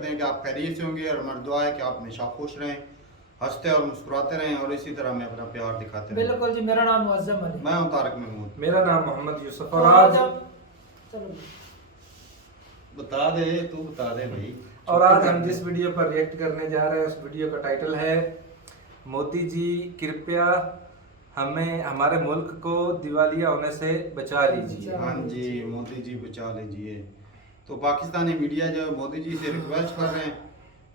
करते हैं कि आप खैरियत से होंगे, और हमारी दुआ है कि आप हमेशा खुश रहें, हंसते और मुस्कुराते रहें, और इसी तरह हमें अपना प्यार दिखाते रहें। बिल्कुल जी। मेरा नाम मुअज्जम अली। मैं हूं तारक महमूद। मेरा नाम मोहम्मद यूसुफ। और और आज आज हम चलो बता दे, तू बता दे भाई। हम जिस वीडियो पर रिएक्ट करने जा रहे हैं उस वीडियो का टाइटल है मोदी जी कृपया हमें हमारे मुल्क को दिवालिया होने से बचा लीजिए। हाँ जी, मोदी जी बचा लीजिए। तो पाकिस्तानी मीडिया जो मोदी जी से रिक्वेस्ट कर रहे हैं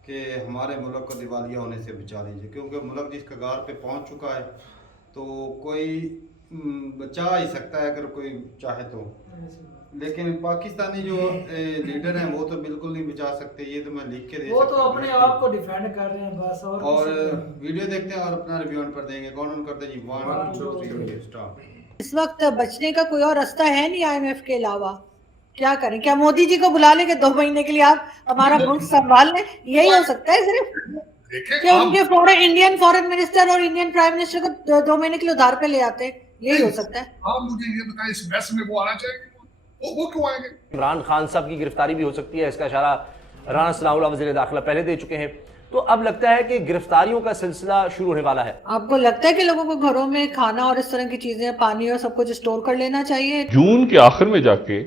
कि हमारे मुल्क को दिवालिया होने से बचा लीजिए, क्योंकि मुल्क जिस कगार पे पहुंच चुका है, तो कोई बचा ही सकता है अगर कोई चाहे तो। लेकिन पाकिस्तानी जो लीडर हैं वो तो बिल्कुल नहीं बचा सकते, ये तो मैं लिख के दे वो सकता तो हूं। अपने आप को डिफेंड कर रहे हैं बस। और वीडियो देखते हैं और अपना रिव्यू पर देंगे। कौन ऑन करते जी? 1 2 3 स्टार्ट। इस वक्त बचने का कोई और रास्ता है नहीं आईएमएफ के अलावा। क्या करें? क्या मोदी जी को बुला लें कि 2 महीने के लिए आप हमारा मुल्क संभाल लें? यही हो सकता है सिर्फ। क्या उनके इंडियन फॉरेन मिनिस्टर और इंडियन प्राइम मिनिस्टर को 2 महीने के लिए उधार पे ले आते? यही हो सकता है। आप मुझे ये बताएं, इस मैस में वो आना चाहिए? वो क्यों आएंगे? इमरान खान साहब की गिरफ्तारी भी हो सकती है, इसका इशारा राना सनाउल्लाह वज़ीर दाखिला पहले दे चुके हैं। तो अब लगता है कि गिरफ्तारियों का सिलसिला शुरू होने वाला है। आपको लगता है कि लोगों को घरों में खाना और इस तरह की चीजें, पानी और सब कुछ स्टोर कर लेना चाहिए? जून के आखिर में जाके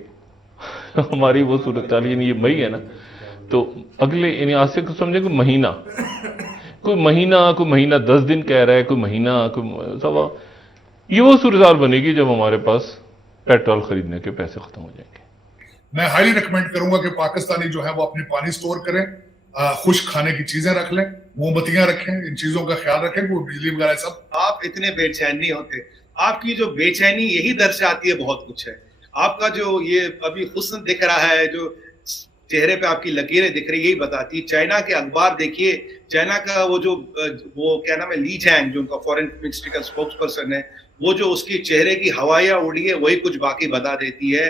हमारी वो सूरत हाल, यानी ये मई है ना, तो अगले यानी आज से समझे कोई महीना 10 दिन कह रहा है, कोई महीना, कोई सवा, ये वो सूरत हाल बनेगी जब हमारे पास पेट्रोल खरीदने के पैसे खत्म हो जाएंगे। मैं हाईली रिकमेंड करूंगा कि पाकिस्तानी जो है वो अपनी पानी स्टोर करें, खुश खाने की चीजें रख लें, मोमबत्तियां रखें, इन चीजों का ख्याल रखें, वो बिजली वगैरह सब। आप इतने बेचैन नहीं होते। आपकी जो बेचैनी यही दर्शाती है बहुत कुछ है। आपका जो ये अभी हुस्न दिख रहा है, जो चेहरे पे आपकी लकीरें दिख रही है, यही बताती है। चाइना के अखबार देखिए, चाइना का वो क्या नाम है, ली चैंग, जो उनका फॉरेन मिनिस्ट्री का स्पोक्स पर्सन है, वो जो उसकी चेहरे की हवाइयां उड़ी है वही कुछ बाकी बता देती है।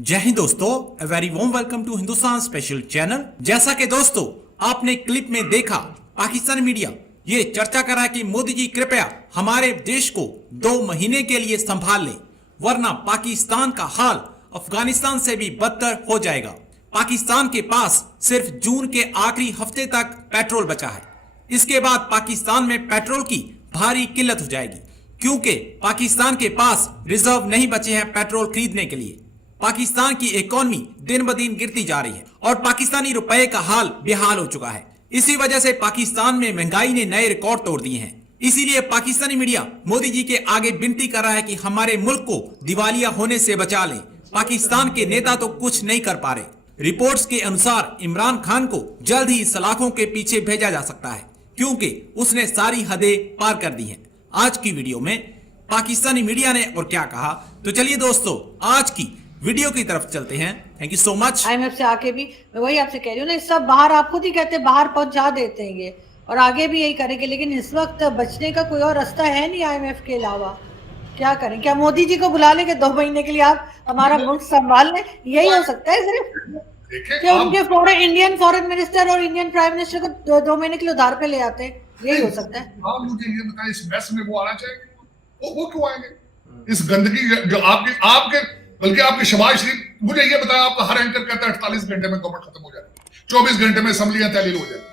जय हिंद दोस्तों, a very warm welcome to Hindustan special channel. जैसा कि दोस्तों आपने क्लिप में देखा, पाकिस्तानी मीडिया ये चर्चा कर रहा है कि मोदी जी कृपया हमारे देश को 2 महीने के लिए संभाल लें, वरना पाकिस्तान का हाल अफगानिस्तान से भी बदतर हो जाएगा। पाकिस्तान के पास सिर्फ जून के आखिरी हफ्ते तक पेट्रोल बचा है। इसके बाद पाकिस्तान में पेट्रोल की भारी किल्लत हो जाएगी, क्योंकि पाकिस्तान के पास रिजर्व नहीं बचे हैं पेट्रोल खरीदने के लिए। पाकिस्तान की इकोनॉमी दिन ब दिन गिरती जा रही है और पाकिस्तानी रुपए का हाल बेहाल हो चुका है। इसी वजह से पाकिस्तान में महंगाई ने नए रिकॉर्ड तोड़ दिए हैं। इसीलिए पाकिस्तानी मीडिया मोदी जी के आगे विनती कर रहा है कि हमारे मुल्क को दिवालिया होने से बचा लें। पाकिस्तान के नेता तो कुछ नहीं कर पा रहे। रिपोर्ट्स के अनुसार इमरान खान को जल्द ही सलाखों के पीछे भेजा जा सकता है, क्योंकि उसने सारी हदें पार कर दी हैं। आज की वीडियो में पाकिस्तानी मीडिया ने और क्या कहा, तो चलिए दोस्तों आज की वीडियो की तरफ चलते हैं। Thank you so much. IMF से आके भी मैं वही आपसे कह रही हूँ ना, सब बाहर आप खुद ही कहते हैं बाहर पहुंचा देते हैं ये, और आगे भी यही करेंगे। लेकिन इस वक्त बचने का कोई और रास्ता है नहीं आईएमएफ के अलावा। क्या करें? क्या मोदी जी को बुला लें कि 2 महीने के लिए आप हमारा मुल्क संभाल लें? यही हो सकता है सिर्फ। क्या उनके इंडियन फॉरेन मिनिस्टर और इंडियन प्राइम मिनिस्टर को 2 महीने के लिए उधार पे ले आते? यही हो सकता है। आप मुझे ये बताएं, इस मैस में वो आना चाहिए? वो क्यों आएंगे? इस गंदगी जो आपके बल्कि आपके शहबाज शरीफ, मुझे ये बताया, आपका हर एंकर कहता है 48 घंटे में गवर्नमेंट खत्म हो जाएगी, 24 घंटे में असम्बलियां तहलील हो जाएगी।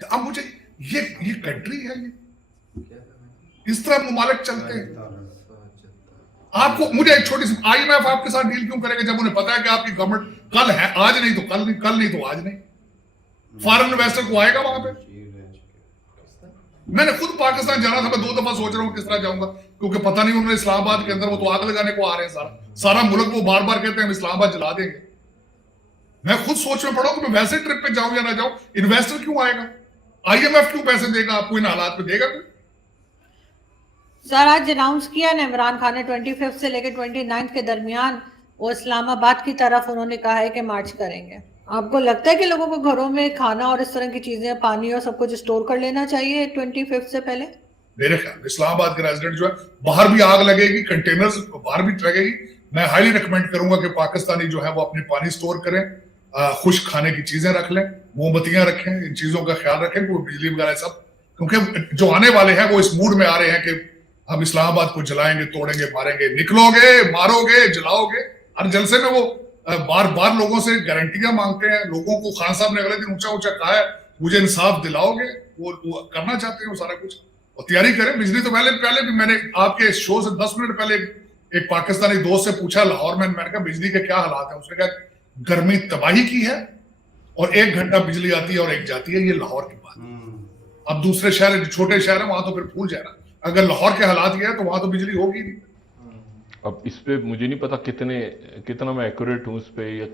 अब मुझे ये कंट्री है, ये इस तरह ममालिक चलते हैं। आपको मुझे एक छोटी सी, आईएमएफ आपके साथ डील क्यों करेगा जब उन्हें पता है कि आपकी गवर्नमेंट कल है, आज नहीं तो कल नहीं, कल नहीं तो आज नहीं। फॉरेन इन्वेस्टर को आएगा वहां पे। मैंने खुद पाकिस्तान जाना था, मैं 2 दफा सोच रहा हूं किस तरह जाऊंगा, क्योंकि पता नहीं उन्होंने इस्लामाबाद के अंदर वो तो आग लगाने को आ रहे हैं। सारा मुल्क वो बार बार कहते हैं हम इस्लामाबाद जला देंगे। मैं खुद सोच में पड़ा कि मैं वैसे ट्रिप पे जाऊं या ना जाऊं। इन्वेस्टर क्यों आएगा? आईएमएफ क्यों पैसे देगा आपको? इन हालात में देगा कोई? सर आज अनाउंस किया ना इमरान खान ने 25 से लेकर 29 के दरमियान वो इस्लामाबाद की तरफ उन्होंने कहा है कि मार्च करेंगे। आपको लगता है कि लोगों को घरों में खाना और इस तरह की चीजें, पानी और सब कुछ स्टोर कर लेना चाहिए 25 से पहले? मेरे ख्याल इस्लामाबाद के रेजिडेंट जो है, बाहर भी आग लगेगी, कंटेनर्स बाहर भी लगेगी। मैं हाईली रिकमेंड करूंगा कि पाकिस्तानी जो है वो अपनी पानी स्टोर करें, खुश खाने की चीजें रख लें, मोमबत्तियां रखें, इन चीजों का ख्याल रखें, वो बिजली वगैरह सब। क्योंकि जो आने वाले हैं वो इस मूड में आ रहे हैं कि हम इस्लामाबाद को जलाएंगे, तोड़ेंगे, मारेंगे। निकलोगे, मारोगे, जलाओगे, हर जलसे में वो बार बार लोगों से गारंटियां मांगते हैं। लोगों को खान साहब ने अगले दिन ऊंचा ऊंचा कहा है मुझे इंसाफ दिलाओगे, वो करना चाहते हैं वो सारा कुछ, और तैयारी करें। बिजली तो पहले भी मैंने आपके शो से 10 मिनट पहले एक पाकिस्तानी दोस्त से पूछा लाहौर में, मैंने कहा बिजली के क्या हालात है, उसने कहा गर्मी तबाही की है और 1 घंटा बिजली आती है और 1 जाती है, ये लाहौर की बात है। अब दूसरे शहर छोटे शहर है वहां तो फिर भूल जाना, अगर लाहौर के हालात ये है तो वहां तो बिजली होगी नहीं। अब इस पे मुझे नहीं पता कितना मैं एक्यूरेट हूँ इस पे, या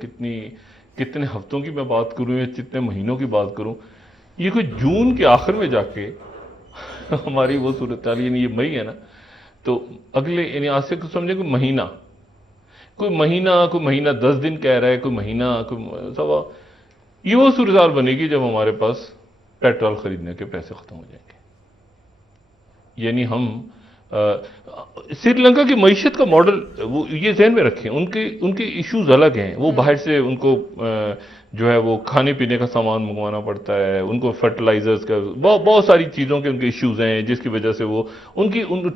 कितने हफ्तों की मैं बात करूँ या कितने महीनों की बात करूँ। ये कोई जून के आखिर में जाके हमारी वो सूरत हाल, यानी ये मई है ना, तो अगले यानी आज से समझे कोई महीना 10 दिन कह रहा है, कोई महीना कोई सवा, ये वो सूरत हाल बनेगी जब हमारे पास पेट्रोल खरीदने के पैसे खत्म हो जाएंगे। यानी हम श्रीलंका की मईशत का मॉडल वो ये जहन में रखें, उनके इश्यूज अलग हैं। वो बाहर से उनको जो है वो खाने पीने का सामान मंगवाना पड़ता है, उनको फर्टिलाइजर्स का बहुत सारी चीज़ों के उनके इश्यूज हैं, जिसकी वजह से वो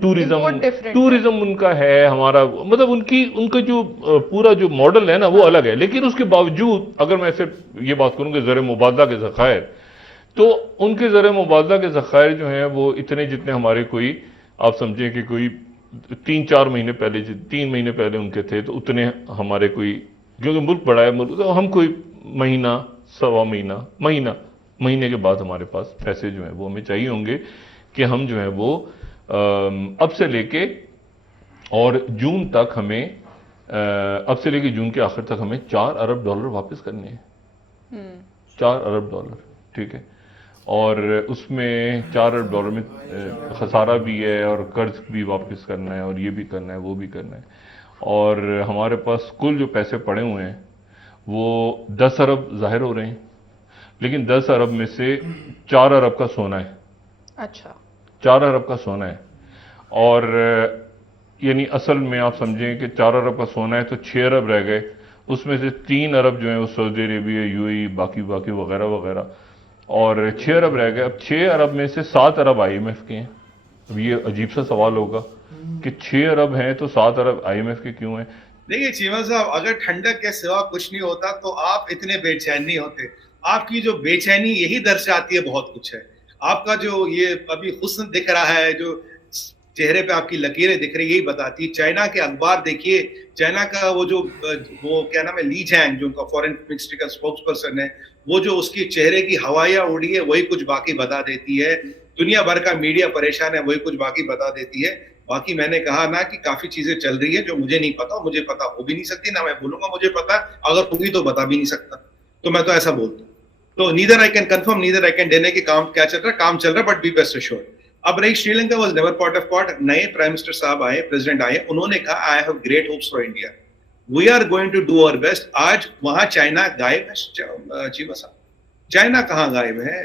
टूरिज्म उनका है, हमारा मतलब उनका जो पूरा जो मॉडल है ना वो अलग है। लेकिन उसके बावजूद अगर मैं सिर्फ ये बात करूँ कि ज़र मुबादला के ज़खायर, तो उनके ज़र मुबादला के ज़खायर जो हैं वो इतने जितने हमारे कोई, आप समझें कि कोई 3 महीने पहले उनके थे, तो उतने हमारे कोई, क्योंकि मुल्क बड़ा है मुल्क, तो हम कोई महीना सवा महीने के बाद हमारे पास पैसे जो हैं वो हमें चाहिए होंगे कि हम जो है वो अब से लेके और जून तक हमें अब से लेके जून के आखिर तक हमें $4 अरब वापस करने हैं। $4 अरब, ठीक है। और उसमें $4 अरब में खसारा भी है और कर्ज भी वापस करना है और ये भी करना है वो भी करना है। और हमारे पास कुल जो पैसे पड़े हुए हैं वो 10 अरब जाहिर हो रहे हैं, लेकिन 10 अरब में से 4 अरब का सोना है। अच्छा, 4 अरब का सोना है। और यानी असल में आप समझें कि 4 अरब का सोना है तो 6 अरब रह गए, उसमें से 3 अरब जो है वो सऊदी अरेबिया, यूएई, बाकी वगैरह वगैरह, और 6 अरब रह गए। अब 6 अरब में से 7 अरब IMF के हैं। अब ये अजीब सा सवाल होगा कि 6 अरब हैं तो 7 अरब IMF के क्यों हैं? देखिए चीमा साहब, अगर ठंडक के सिवा कुछ नहीं होता तो आप इतने बेचैन नहीं होते। आपकी जो बेचैनी यही दर्शाती है बहुत कुछ है। आपका जो ये अभी हुस्न दिख रहा है, जो चेहरे पे आपकी लकीरें दिख रही, यही बताती है। चाइना के अखबार देखिए, चाइना का वो क्या नाम है, ली जैंग, जो उनका फॉरेन मिनिस्ट्री का स्पोक्स पर्सन है, वो जो उसकी चेहरे की हवाइयां उड़ी है वही कुछ बाकी बता देती है। दुनिया भर का मीडिया परेशान है, वही कुछ बाकी बता देती है। बाकी मैंने कहा ना कि काफी चीजें चल रही है जो मुझे नहीं पता, मुझे पता हो भी नहीं सकती, ना मैं बोलूंगा मुझे पता, अगर होगी तो बता भी नहीं सकता। तो मैं तो ऐसा बोलता हूँ। तो neither I can confirm neither I can deny कि काम क्या चल रहा है, काम चल रहा है, बट बी बेस्ट एश्योर्ड। अब रही Sri Lanka was never part of caught. नए प्राइम मिनिस्टर साहब आए, प्रेसिडेंट आए, उन्होंने कहा I have great hopes for India, we are going to do our best. आज वहां चाइना गायब है, चीमा साहब, चाइना कहाँ गायब है?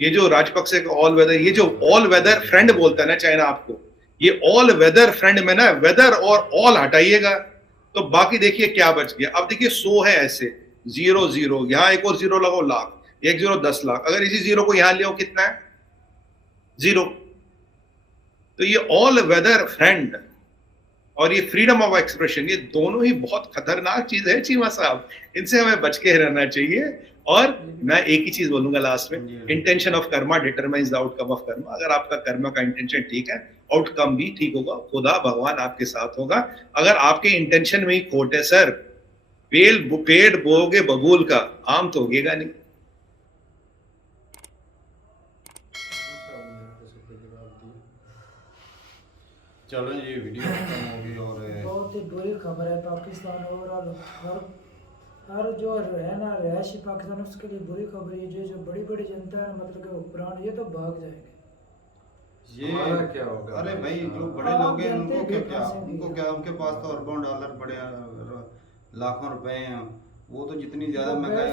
ये जो राजपक्षे का ऑल वेदर, ये जो ऑल वेदर फ्रेंड बोलता है ना चाइना आपको, ये ऑल वेदर फ्रेंड में ना वेदर और ऑल हटाइएगा तो बाकी देखिए क्या बच गया। अब देखिए 100 है ऐसे, 0 0, यहाँ एक और 0 लगाओ, लाख, 1 0 10 लाख, अगर इसी 0 को यहां ले कितना है? 0। तो ये ऑल वेदर फ्रेंड और ये फ्रीडम ऑफ एक्सप्रेशन, ये दोनों ही बहुत खतरनाक चीज है चीमा साहब, इनसे हमें बच के रहना चाहिए। और मैं एक ही चीज बोलूंगा लास्ट में, intention of Karma determines the outcome of Karma. अगर आपका कर्मा का इंटेंशन ठीक है, आउटकम भी ठीक होगा, खुदा भगवान आपके साथ होगा। अगर आपके इंटेंशन में ही खोट है सर, पेड़ बोओगे बबूल का, आम तो उगेगा नहीं। चलो ये वीडियो खत्म होगी। और बहुत ही बुरी खबर है पाकिस्तान ओवरऑल, हर जो है ना रिहायशी पाकिस्तान, उसके लिए बुरी खबर है। जो बड़ी बड़ी जनता है, मतलब कि उपरांत, ये तो भाग जाएंगे। ये क्या होगा? अरे भाई जो बड़े लोग हैं उनको क्या उनके पास तो अरबों डॉलर बड़े लाखों रुपए हैं, वो तो जितनी ज्यादा महंगाई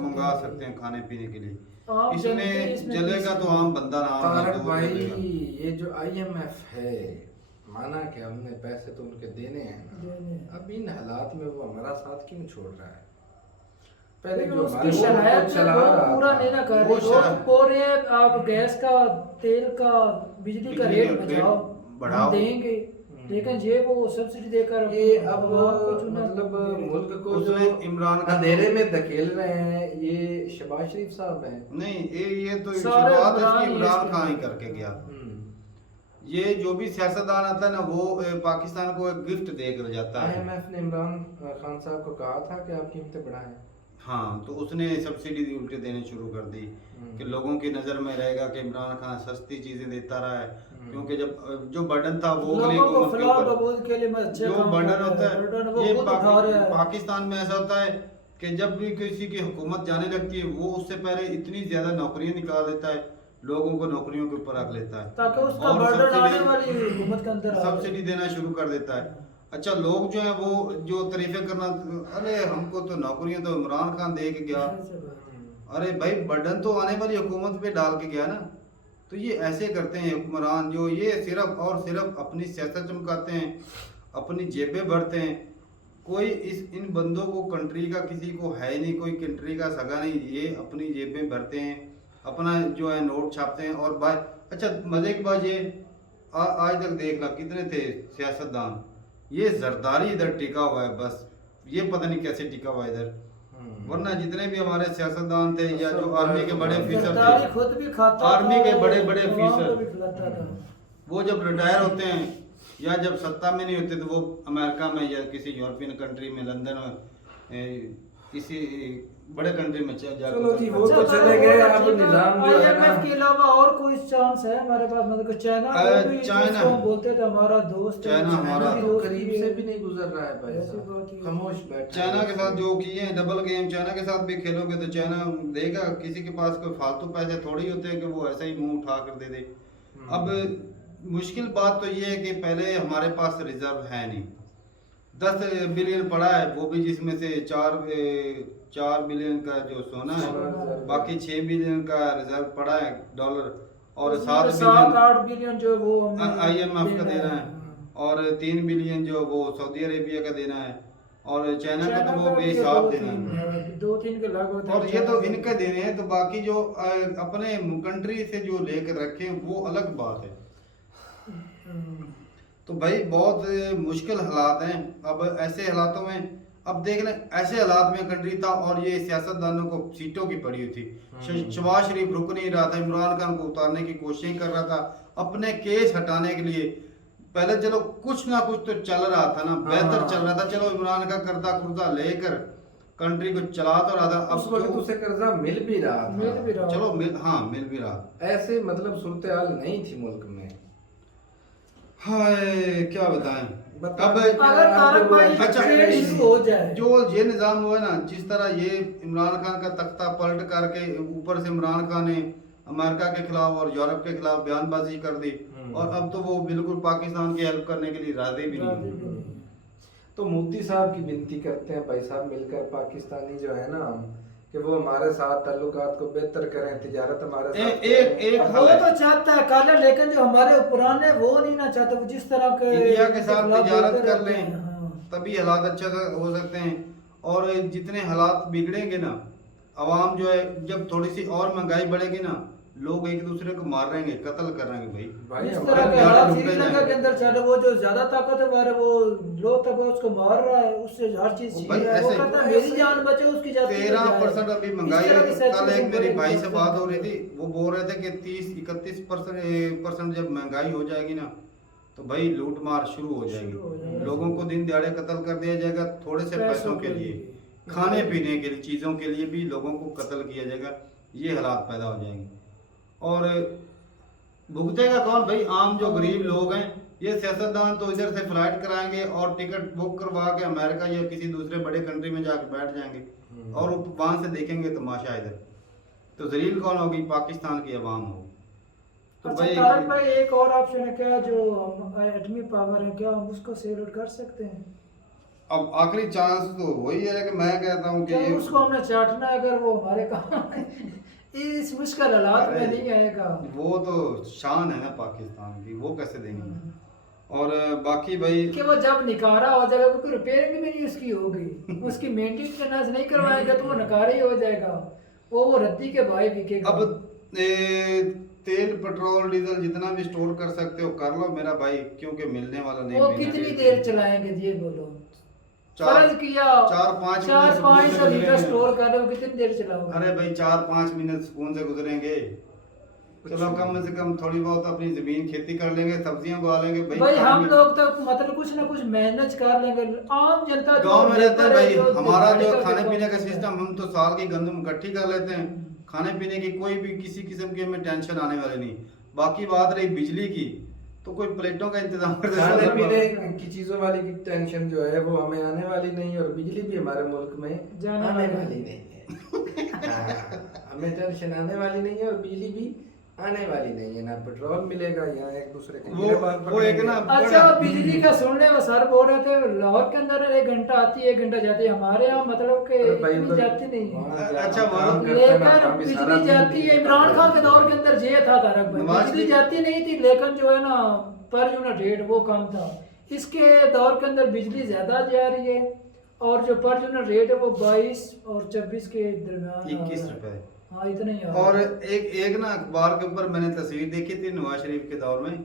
मंगा सकते हैं खाने पीने के लिए। इसमें जलेगा तो आम बंदा ना भाई। ये जो IMF है, माना कि हमने पैसे तो उनके देने हैं ना, अब इन हालात में वो हमारा साथ क्यों छोड़ रहा है? पहले जो उसकी शरायत पूरा नहीं ना कर रही, आप गैस का, तेल का, बिजली का रेट बढ़ाओ, देंगे लेकिन ये वो सब्सिडी देकर ये अब अवाम को चुना मतलब मुल्क को उसने जो इमरान खान अंधेरे में धकेल रहे हैं, ये शहबाज शरीफ साहब हैं। नहीं, ये तो सारे शुरुआत इमरान इसकी ही इमरान इसके खान ही करके गया। ये जो भी सियासतदान आता है ना, वो पाकिस्तान को एक गिफ्ट देकर जाता है। IMF ने इमरान खान साहब को कहा था कि आप कीमतें बढ़ाएं। हाँ, तो उसने सब्सिडी उल्टे देने शुरू कर दी कि लोगों की नजर में रहेगा कि इमरान खान सस्ती चीजें देता रहा है, क्योंकि जब जो बर्डन था वो गली लोगों को हुकूमत के फलाह ऊपर, बबूद के लिए मैं अच्छे जो काम बर्डन कर रहा होता है, है बर्डन वो ये खुद उठा रहा है। पाकिस्तान में ऐसा होता है कि जब भी किसी की हुकूमत जाने लगती है, वो उससे पहले इतनी ज्यादा नौकरियां निकाल देता है, लोगों को नौकरियों के ऊपर रख लेता है ताकि उसका और बर्डन आने वाली हुकूमत के अंदर आ जाए। सब्सिडी देना शुरू कर देता है। अच्छा, लोग जो है वो जो तारीफे करना, अरे हमको तो नौकरियां तो इमरान खान दे के गया। अरे भाई, बर्डन तो आने वाली हुकूमत पे डाल के गया ना। तो ये ऐसे करते हैं हुक्मरान, जो ये सिर्फ और सिर्फ अपनी सियासत चमकाते हैं, अपनी जेबें भरते हैं। कोई इन बंदों को कंट्री का किसी को है ही नहीं, कोई कंट्री का सगा नहीं। ये अपनी जेबें भरते हैं, अपना जो है नोट छापते हैं। और भाई अच्छा, मजे की बात ये आज तक देख ला कितने थे सियासतदान, ये जरदारी इधर टिका हुआ है बस। ये पता नहीं कैसे टिका हुआ है इधर, वरना जितने भी हमारे सियासतदान थे या जो आर्मी के बड़े अफीसर थे, खुद भी खाता आर्मी के बड़े बड़े अवाम को भी अफीसर, खिलाता था। वो जब रिटायर होते हैं या जब सत्ता में नहीं होते, तो वो अमेरिका में या किसी यूरोपियन कंट्री में, लंदन में, किसी बड़े कंट्री में चलो जी, वो तो चले गए। अब निजाम जो है ना, IMF के अलावा और कोई चांस है हमारे पास? मतलब चाइना को भी चाइना जिसको हम बोलते थे हमारा दोस्त है, चाइना हमारा भी तो दोस्त करीब भी से है। भी नहीं गुजर रहा है भाई ऐसी साहब, बात ही है। खामोश बैठा चाइना है। के साथ जो किए हैं डबल गेम, चाइना के साथ भी खेलोगे तो चाइना देगा। किसी के पास कोई फालतू पैसे थोड़ी होते हैं कि वो ऐसे ही मुंह उठा कर दे दे। अब मुश्किल बात तो ये है कि पहले हमारे पास रिजर्व है नहीं। 10 बिलियन पड़ा है, वो भी जिसमें से 4 बिलियन का जो सोना है, बाकी 6 बिलियन का रिजर्व पड़ा है डॉलर, और 7-8 बिलियन जो वो IMF का देना है, और 3 बिलियन जो वो सऊदी अरेबिया का देना है, और चाइना का तो वो बेहिसाब देना है। 2-3 के लगभग। और ये तो इनके देने हैं, तो बाकी जो अपने कंट्री से जो लेकर रखे हैं वो अलग बात है। तो भाई बहुत मुश्किल हालात हैं। अब ऐसे हालातों में, अब देख लें ऐसे हालात में कंट्री था और ये सियासतदानों को सीटों की पड़ी हुई थी। शहबाज शरीफ रुक नहीं रहा था, इमरान खान को उतारने की कोशिश कर रहा था अपने केस हटाने के लिए। पहले चलो कुछ ना कुछ तो चल रहा था ना, बेहतर चल रहा था। चलो इमरान का कर्जा कुर्जा लेकर कंट्री को चला तो रहा था। अब उस वक्त उसे कर्जा मिल भी रहा था, चलो मिल भी रहा। ऐसे मतलब सूरत हाल नहीं थी मुल्क में। हाय क्या बताएं। अब अगर तारक भाई अच्छा, शुरू हो जाए, जो ये निजाम हुआ है ना, जिस तरह ये इमरान खान का तख्ता पलट करके ऊपर से इमरान खान ने अमेरिका के खिलाफ और यूरोप के खिलाफ बयानबाजी कर दी, और अब तो वो बिल्कुल पाकिस्तान की हेल्प करने के लिए राजी भी नहीं। तो मोदी साहब की विनती करते हैं भाई साहब मिलकर, पाकिस्तानी जो है ना, कि वो हमारे साथ ताल्लुकात को बेहतर करें, तिजारत हमारे साथ एक वो तो चाहता है काला, लेकिन जो हमारे पुराने वो नहीं ना चाहते। वो जिस तरह के इंडिया के साथ खिलाफ तिजारत बोलते कर रहते लें, हैं। हाँ। तभी हालात अच्छा हो सकते हैं। और जितने हालात बिगड़ेंगे ना, आवाम जो है, जब थोड़ी सी और महंगाई बढ़ेगी ना, लोग एक दूसरे को मार रहेंगे, कत्ल कर रहेंगे भाई। इस तरह के हालात श्रीलंका के अंदर चल रहे, वो जो ज्यादा ताकतवर है वो लो तक उसको मार रहा है, उससे हर चीज छीन रहा है। वो कहता है मेरी जान बचे, उसकी जान 13% अभी महंगाई है। कल एक मेरी भाई से बात हो रही थी, वो बोल रहे थे कि 30-31% जब महंगाई हो जाएगी ना, तो भाई लूट मार शुरू हो जाएगी। लोगों को दिन दिहाड़े कत्ल कर दिया जाएगा, थोड़े से पैसों के लिए, खाने पीने के लिए चीजों के लिए भी लोगों को कत्ल किया जाएगा। ये हालात पैदा हो जाएंगे, और भुगतेगा कौन भाई? आम जो गरीब लोग हैं। ये सियासतदान तो इधर से फ्लाइट कराएंगे और टिकट बुक करवा के अमेरिका या किसी दूसरे बड़े कंट्री में जाके बैठ जाएंगे, और वहां से देखेंगे तमाशा इधर। तो जलील कौन होगी? पाकिस्तान की आवाम हो। तो अच्छा तारक भाई, एक और ऑप्शन है क्या, जो एटमी पावर है, क्या हम उसको सेल कर सकते हैं? अब आखिरी चांस तो वही है कि मैं कहता हूँ कि उसको हमने चाटना है, अगर वो हमारे काम इस मुश्किल हालात में नहीं आएगा। वो तो शान है ना पाकिस्तान की, वो कैसे देंगे? और बाकी भाई कि वो जब निकारा हो जाएगा, क्योंकि रिपेयरिंग भी नहीं उसकी होगी, उसकी मेंटेनेंस नहीं करवाएंगे तो वो नकारा ही हो जाएगा, वो रद्दी के भाई बिकेगा। अब तेल पेट्रोल डीजल जितना भी स्टोर कर सकते हो कर लो मेरा भाई, क्योंकि मिलने वाला नहीं। वो महीना कितनी डेढ़ देर चलाएंगे ये बोलो? चार- फर्ज किया 4-5 400-500 लीटर स्टोर कर रहे हो, कितनी देर चलाओगे? अरे भाई 4-5 मिनट सुकून से गुजरेंगे। चलो कम से कम थोड़ी बहुत अपनी जमीन खेती कर लेंगे, सब्जियां उगा लेंगे भाई हम लोग तो मतलब कुछ ना कुछ मेहनत कर लेंगे। आम जनता जो गांव में रहते हैं भाई, जो हमारा जो दिहाड़ी खाने करके पीने का पहुंचते हैं। सिस्टम, हम तो साल की गंदम इकट्ठी कर लेते हैं। खाने पीने की कोई भी किसी किस्म की हमें टेंशन आने वाली नहीं। बाकी बात रही बिजली की, तो कोई प्लेटों का इंतजाम कर खाने देता पीने है। की चीजों वाली की टेंशन जो है वो हमें आने वाली नहीं है, और बिजली भी हमारे मुल्क में जाने आने वाली वाली नहीं है। हाँ, हमें टेंशन आने वाली नहीं है और बिजली भी आने वाली नहीं है। ना पेट्रोल मिलेगा, यहाँ एक दूसरे के गिरेबान वो एक ना अच्छा, बड़ा- बिजली का सुनने में सर बोल रहे थे लाहौर के अंदर 1 घंटा आती है 1 घंटा जाती है। हमारे यहाँ मतलब के अरे भाई इतनी उधर जाती नहीं है। वहाँ अच्छा, काम वहाँ- करते हैं ना, लेकिन काम भी सारा बिजली दिन जाती है। इमरान खान के दौर के अंदर ये था तारक भाई, नवाज बिजली शरीफ- जाती नहीं थी, लेकिन जो है ना पर यूनिट रेट वो कम था। इसके दौर के अंदर बिजली ज्यादा जा रही है, और जो पर यूनिट रेट है वो 22 और 24 के दरमियान 21 रुपए। हाँ इतना ही आ रहा है। और एक ना अखबार के ऊपर मैंने तस्वीर देखी थी नवाज शरीफ के दौर में।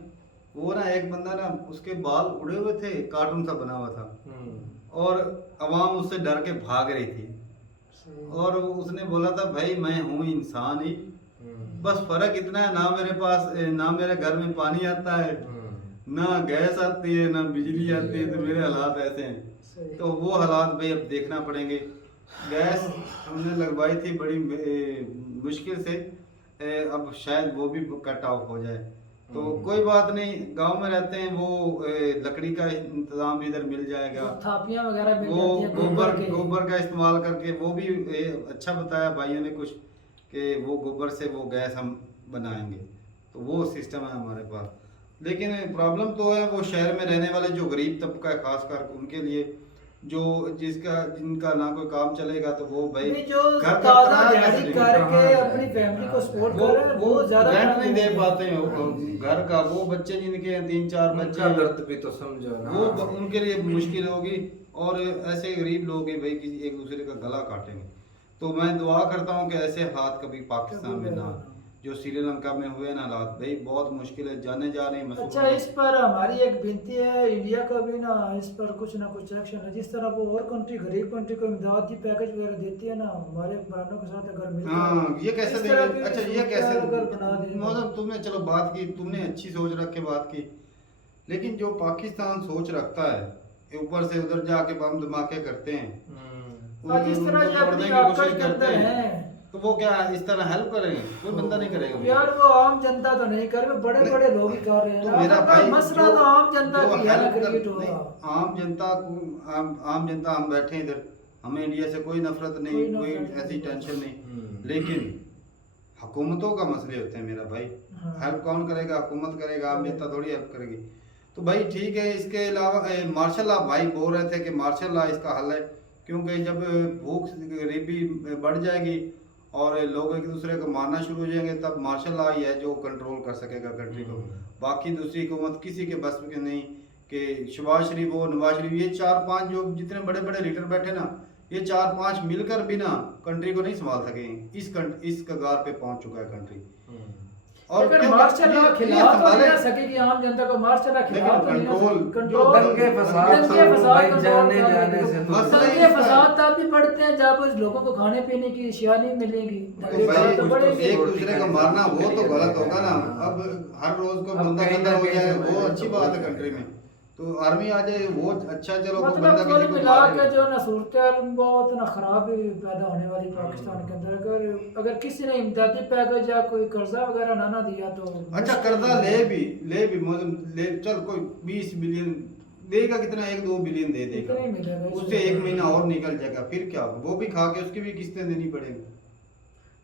वो ना एक बंदा ना उसके बाल उड़े हुए थे, कार्टून सा बना हुआ था, और अवाम उससे डर के भाग रही थी। और उसने बोला था भाई मैं हूँ इंसान ही, बस फर्क इतना है ना मेरे पास ना मेरे घर में पानी आता है, ना गैस आती है, ना बिजली आती है, तो मेरे हालात ऐसे हैं। सही। तो वो हालात भाई अब देखना पड़ेंगे। गैस हमने लगवाई थी बड़ी मुश्किल से, अब शायद वो भी कट ऑफ हो जाए। तो कोई बात नहीं, गांव में रहते हैं, वो लकड़ी का इंतजाम भी इधर मिल जाएगा। थापियां वगैरह मिल वो जाती हैं गोबर का इस्तेमाल करके, वो भी अच्छा बताया भाइयों ने कुछ, कि वो गोबर से वो गैस हम बनाएंगे, तो वो सिस्टम है हमारे पास। लेकिन प्रॉब्लम तो है वो शहर में रहने वाले जो गरीब तबका है, खास कर उनके लिए, जो जिनका ना कोई काम चलेगा, तो वो भाई नहीं, जो घर का ताजा किराया दिहाड़ी कैसे करके देंगे? अपनी फैमिली को सपोर्ट वो कर रहे हैं, वो ज्यादा रेंट काम नहीं दे नहीं पाते हैं घर का। वो बच्चे जिनके हैं 3-4 बच्चे उनका हैं, दर्द भी तो समझो ना। वो उनके लिए मुश्किल होगी। और ऐसे गरीब लोग हैं भाई किसी एक दूसरे का गला काटेंगे। तो मैं दुआ करता हूँ कि ऐसे हालात कभी पाकिस्तान में ना, जो श्रीलंका में हुए ना हालात, भाई बहुत मुश्किल है, जाने जा रही है। अच्छा, इस पर हमारी एक विनती है, इंडिया का भी ना इस पर कुछ ना कुछ एक्शन है। जिस तरह वो और कंट्री गरीब कंट्री को इमदादी पैकेज वगैरह देती है ना, हमारे प्राणों के साथ अगर मिलकर हाँ, ये कैसे इस तरह देंगे? की अच्छा, ये सुविधा कैसे अगर बना दें। मौसम तुमने चलो बात की, तुमने अच्छी सोच रख के बात की, लेकिन जो पाकिस्तान सोच रखता है, ऊपर से उधर जाके बम धमाके करते हैं, और जिस तरह ये तोड़ने अपनी की आकर्ष कोशिश करते हैं, तो वो क्या इस तरह हेल्प करेंगे? कोई बंदा नहीं करेगा। यार वो आम जनता तो नहीं कर रहे, बड़े बड़े लोग ही कर रहे हैं। तो मेरा आपका भाई मसला जो- तो आम जनता जो की है ना, help कर- क्रिएट हो नहीं, रहा। आम जनता को आम जनता हम बैठे हैं इधर, हमें इंडिया से कोई नफरत नहीं, कोई ऐसी टेंशन नहीं, लेकिन हुकूमतों का मसले होते हैं मेरा भाई। हाँ। हेल्प कौन करेगा? हुकूमत करेगा, आम जनता थोड़ी हेल्प करेगी। तो भाई ठीक है, इसके अलावा मार्शल लॉ, भाई बोल रहे थे कि मार्शल लॉ इसका हल है, क्योंकि जब भूख गरीबी बढ़ जाएगी और लोग एक दूसरे को मारना शुरू हो जाएंगे, तब मार्शल लॉ ही है जो कंट्रोल कर सकेगा कंट्री को। बाकी दूसरी हुकूमत किसी के बस में नहीं, कि शहबाज शरीफ हो, नवाज शरीफ, ये 4-5 जो जितने बड़े बड़े लीडर बैठे ना, ये 4-5 मिलकर भी ना कंट्री को नहीं संभाल सकेंगे। इस कगार पे पहुंच चुका है कंट्री। और अगर क्यों- मार्शल लॉ ये खिलाफ तो संभाले- नहीं सकेगी आम जनता को, मार्शल लॉ खिलाफ तो नहीं कंट्रोल- कंट्रोल दंगे फसाद भाई जाने जाने से तो दंगे फसाद तब भी बढ़ते हैं जब उस लोगों को खाने पीने की अशिया नहीं मिलेगी। तो दंगे भाई तो बढ़ेगी। एक दूसरे को मारना वो तो गलत होगा ना। अब हर रोज को अब बंदा कहीं बंदा ना हो कहीं जाए, से वो भाई अच्छी तो बात है बहुत कंट्री में। तो आर्मी आ जाए वो अच्छा, चलो कोई बंदा मतलब किसी कुल को मिला मारे। के जो ना सूरत बहुत ना खराब पैदा होने वाली पाकिस्तान के अंदर। अगर किसी ने इमदादी पैकेज या कोई कर्जा वगैरह ना दिया तो अच्छा, कर्जा ले भी मौसम ले, चल कोई 20 बिलियन देगा, कितना 1-2 बिलियन दे देगा, इतना ही मिलेगा। उससे 1 महीना और निकल जाएगा, फिर क्या वो भी खा के उसकी भी किस्तें देनी पड़ेगी।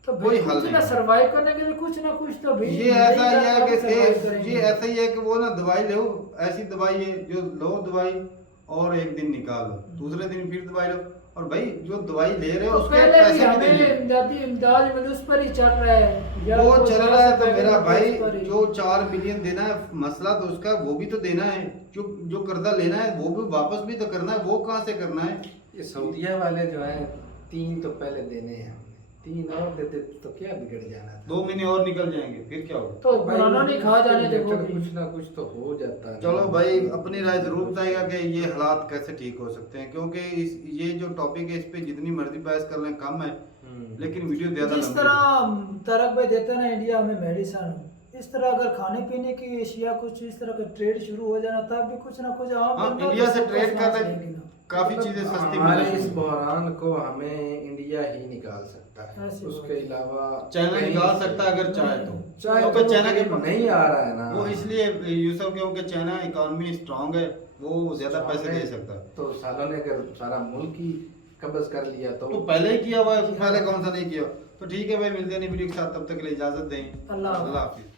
तो कोई भाई हल कुछ ना नहीं। सर्वाइव करने के लिए कुछ ना कुछ तो भी ये ऐसा ही है कि survive करेंगे। ये ऐसा ही है कि वो ना दवाई लो, ऐसी दवाई है जो लो दवाई और एक दिन निकालो, दूसरे दिन फिर दवाई लो, और भाई जो दवाई ले रहे हो तो उसके पहले भी पैसे भी हमें देंगे। इमदादी इमदाद मिले उस पर ही चल रहा है। या वो कोई चल रहा है तो पैकेज मेरा उस भाई पर ही। जो 4 बिलियन देना है, मसला तो उसका वो भी तो देना है, जो कर्जा लेना है वो भी वापस भी तो करना है, वो कहाँ से करना है? ये सऊदीया वाले जो है 3 तो पहले देने हैं, 3 और देते तो क्या बिगड़ जाना था। 2 महीने और निकल जाएंगे फिर क्या होगा। तो पुराना नहीं खा जाने दे वो भी। कुछ ना कुछ तो हो जाता है। चलो भाई अपनी राय जरूर बताइएगा कि ये हालात कैसे ठीक हो सकते हैं, क्योंकि ये जो टॉपिक है इस पे जितनी मर्जी बहस कर लें कम है, लेकिन वीडियो ज्यादा जिस लंबी तरह तारक भाई देते हैं ना इंडिया में मेडिसिन, इस तरह अगर खाने पीने की एशिया कुछ इस तरह का ट्रेड शुरू हो जाना तब भी कुछ ना कुछ आम हाँ, बंदा इंडिया से तो ट्रेड सांस कर लेगी ना। काफी चीजें सस्ती हमारे मिलने इस शुरू हुई। बहरान को हमें इंडिया ही निकाल सकता है, ऐसी उसके बात। अलावा चाइना कहीं निकाल से- सकता है अगर चाहे तो। चाहे क्योंकि तो चाइना के नहीं आ रहा है ना वो इसलिए यूसुफ, क्योंकि चाइना इकोनॉमी स्ट्रांग है, वो ज्यादा पैसे दे सकता है। तो सालों ने अगर सारा मुल्क ही कब्ज कर लिया तो पहले ही किया हुआ है, पहले कौन सा नहीं किया। तो ठीक है भाई, मिलते हैं नई वीडियो के साथ, तब तक के लिए इजाजत दें। अल्लाह हाफिज।